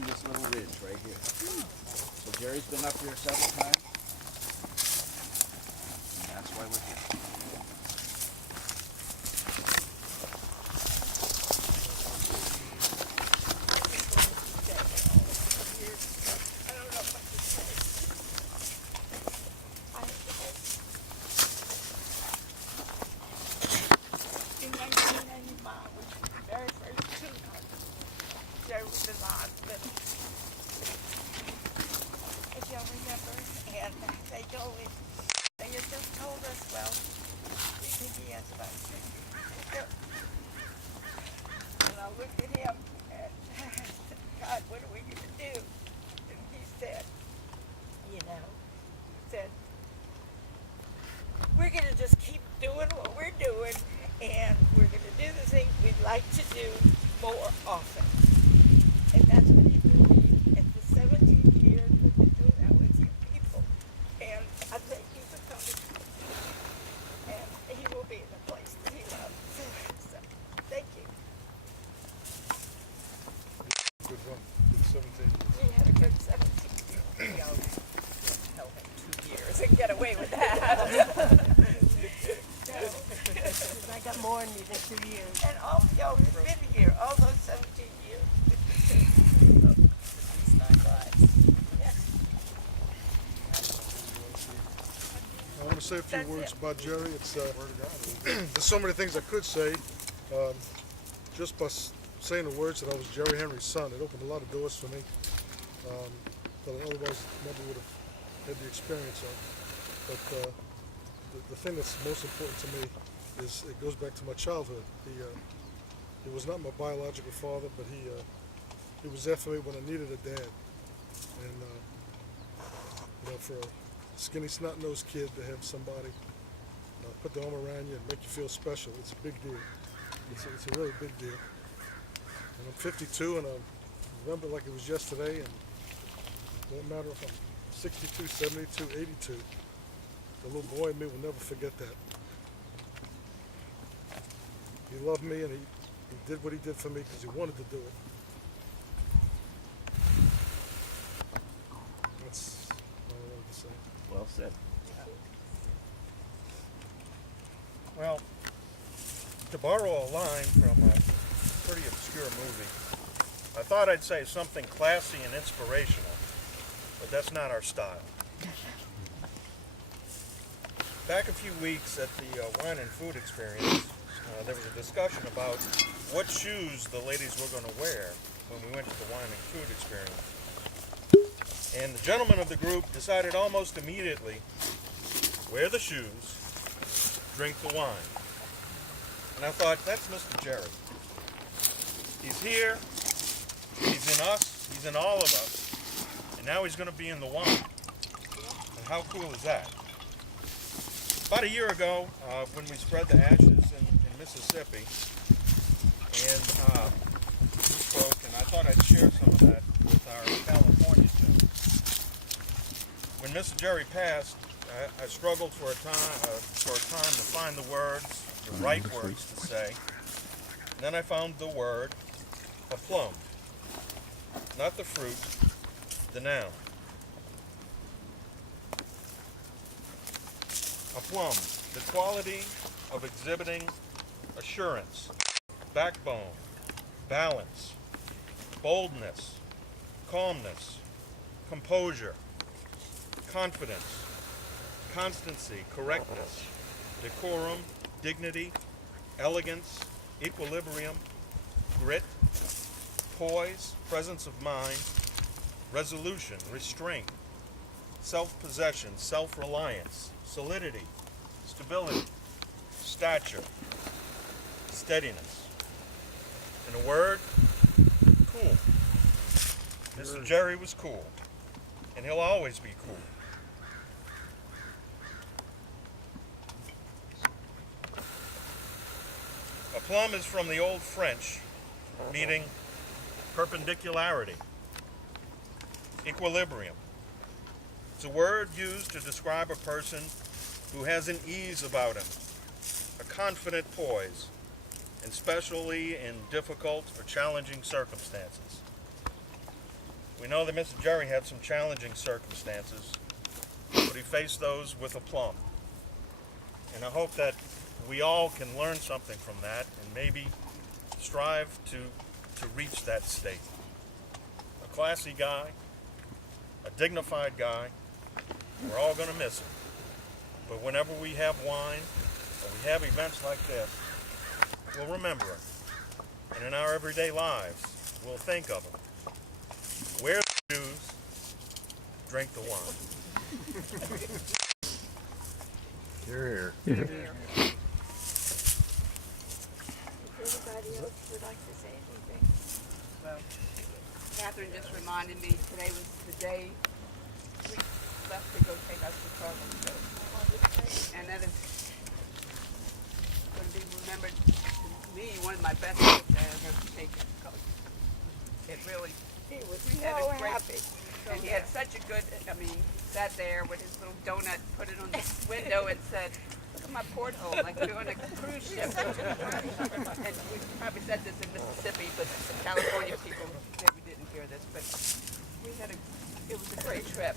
in this little ridge right here. So Jerry's been up here several times, and that's why we're here. We're going to just keep doing what we're doing, and we're going to do the things we'd like to do more often. And that's what he believed. It's the 17 years we've been doing that with you people. And I thank you for coming. And he will be in the place that he loves. So, thank you. Good run. Good 17 years. He had a good 17 years. We always tell him 2 years and get away with that. I got more than you than 2 years. And all of y'all have been here all those 17 years. It's not lives. Yes. I want to say a few words about Jerry. It's there's so many things I could say. Just by saying the words that I was Jerry Henry's son, it opened a lot of doors for me that I otherwise never would have had the experience of. But the thing that's most important to me is it goes back to my childhood. He was not my biological father, but he was there for me when I needed a dad. And for a skinny, snot-nosed kid to have somebody put their arm around you and make you feel special, it's a big deal. It's a really big deal. And I'm 52, and I remember like it was yesterday, and it don't matter if I'm 62, 72, 82. The little boy in me will never forget that. He loved me, and he did what he did for me because he wanted to do it. That's all I wanted to say. Well said. Well, to borrow a line from a pretty obscure movie, I thought I'd say something classy and inspirational, but that's not our style. Back a few weeks at the Wine and Food Experience, there was a discussion about what shoes the ladies were going to wear when we went to the Wine and Food Experience. And the gentlemen of the group decided almost immediately, wear the shoes, drink the wine. And I thought, that's Mr. Jerry. He's here, he's in us, he's in all of us, and now he's going to be in the wine. And how cool is that? About a year ago, when we spread the ashes in Mississippi, and we spoke, and I thought I'd share some of that with our California gentlemen. When Mr. Jerry passed, I struggled for a time to find the words, the right words to say. And then I found the word aplomb, not the fruit, the noun. Aplomb, the quality of exhibiting assurance, backbone, balance, boldness, calmness, composure, confidence, constancy, correctness, decorum, dignity, elegance, equilibrium, grit, poise, presence of mind, resolution, restraint, self-possession, self-reliance, solidity, stability, stature, steadiness. In a word, cool. Mr. Jerry was cool, and he'll always be cool. Aplomb is from the Old French, meaning perpendicularity, equilibrium. It's a word used to describe a person who has an ease about him, a confident poise, and especially in difficult or challenging circumstances. We know that Mr. Jerry had some challenging circumstances, but he faced those with aplomb. And I hope that we all can learn something from that and maybe strive to reach that state. A classy guy, a dignified guy, we're all going to miss him. But whenever we have wine or we have events like this, we'll remember him. And in our everyday lives, we'll think of him. Wear the shoes, drink the wine. Here. Anybody else would like to say anything? Well, Catherine just reminded me today was the day we left to go take us to Charlotte. And that is going to be remembered to me one of my best trips I have ever taken. It really, He was we had so a great, happy. and he had such a good, sat there with his little donut, put it on the window and said, look at my porthole, like we're on a cruise ship. And we probably said this in Mississippi, but California people maybe didn't hear this, but it was a great trip.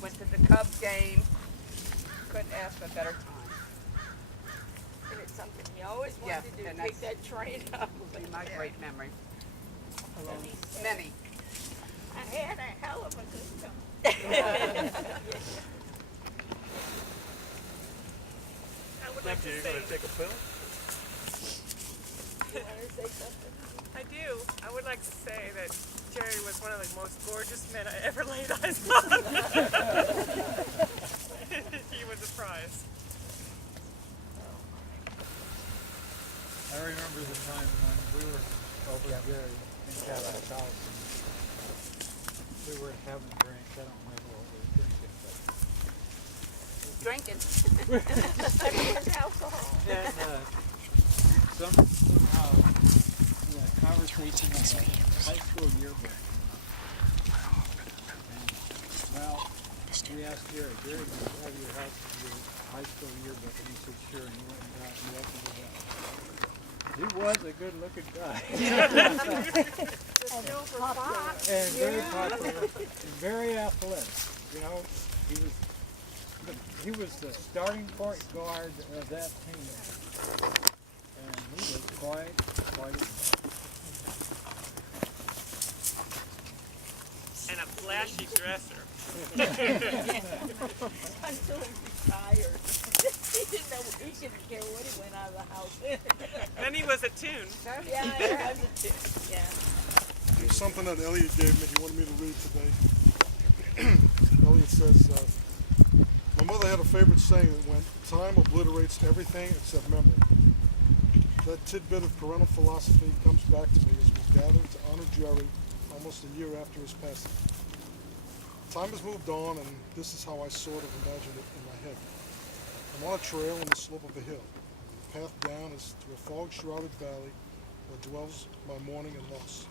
Went to the Cubs game, couldn't ask for a better time. And it's something he always Yeah, wanted to do, and take that's- that train up. It'll be my great memory. And he said, Many. I had a hell of a good time. I would like to You're say, going to take a pill? You want to say something? I do. I would like to say that Jerry was one of the most gorgeous men I ever laid eyes on. He was a prize. I remember the time when we were over at Jerry in Cabot's house and we were having drinks. I don't remember what we were drinking, but Drinking. Everyone's alcohol. and somehow conversation on the high school yearbook. And, well, we asked Jerry, do you have your high school yearbook? And he said, sure. And he went and got it and opened it up. He was a good-looking guy. And very popular and very athletic. You know, he was the starting point guard of that team. And he was quite And a flashy dresser. Until he retired. He didn't care what he went out of the house in. Then he was a tune. Yeah, it has a tip. Yeah. There's something that Elliot gave me. He wanted me to read today. Elliot says, my mother had a favorite saying that went, time obliterates everything except memory. That tidbit of parental philosophy comes back to me as we gather to honor Jerry almost a year after his passing. Time has moved on, and this is how I sort of imagined it in my head. I'm on a trail on the slope of a hill. The path down is to a fog-shrouded valley where dwells my mourning and loss.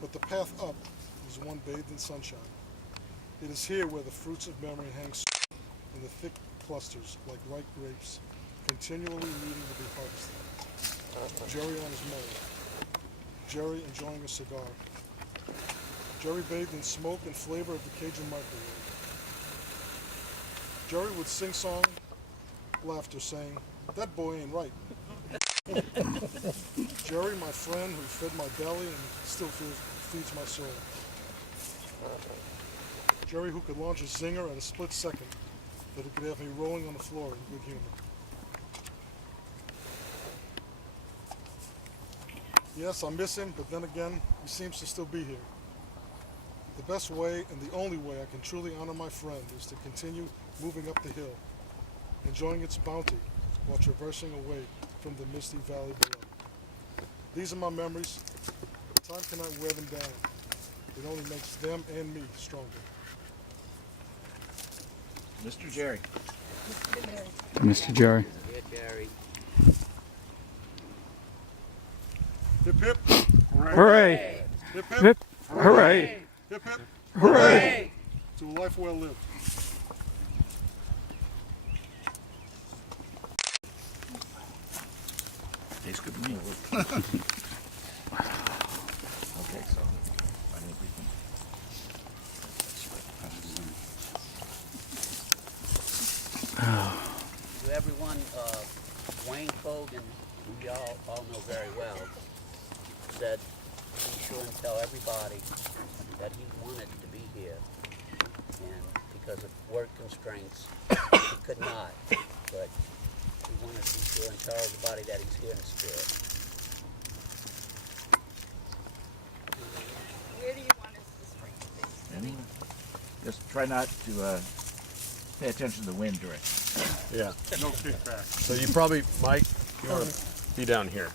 But the path up is one bathed in sunshine. It is here where the fruits of memory hang in the thick clusters like ripe grapes, continually needing to be harvested. Jerry on his mower. Jerry enjoying a cigar. Jerry bathed in smoke and flavor of the Cajun microwave. Jerry would sing-song laughter saying, that boy ain't right. Jerry, my friend who fed my belly and still feeds my soul. Jerry who could launch a zinger at a split second, that it could have me rolling on the floor in good humor. Yes, I miss him, but then again, he seems to still be here. The best way and the only way I can truly honor my friend is to continue moving up the hill, enjoying its bounty while traversing away from the misty valley below. These are my memories. Time cannot wear them down. It only makes them and me stronger. Mr. Jerry. Mr. Jerry. Hip hip, Hooray! hip hip, Hip, hooray! hip hip, Hooray! to a life well lived. Tastes good to me. Okay, so I think we can To everyone, Wayne Cogan, who y'all all know very well, said be sure and tell everybody that he wanted to be here. And because of work constraints, he could not. But he wanted to be sure and tell everybody that he's here in spirit. Where do you want us to string things? Just try not to pay attention to the wind direction. Yeah. No kickback. So you probably, Mike, you want to be down here.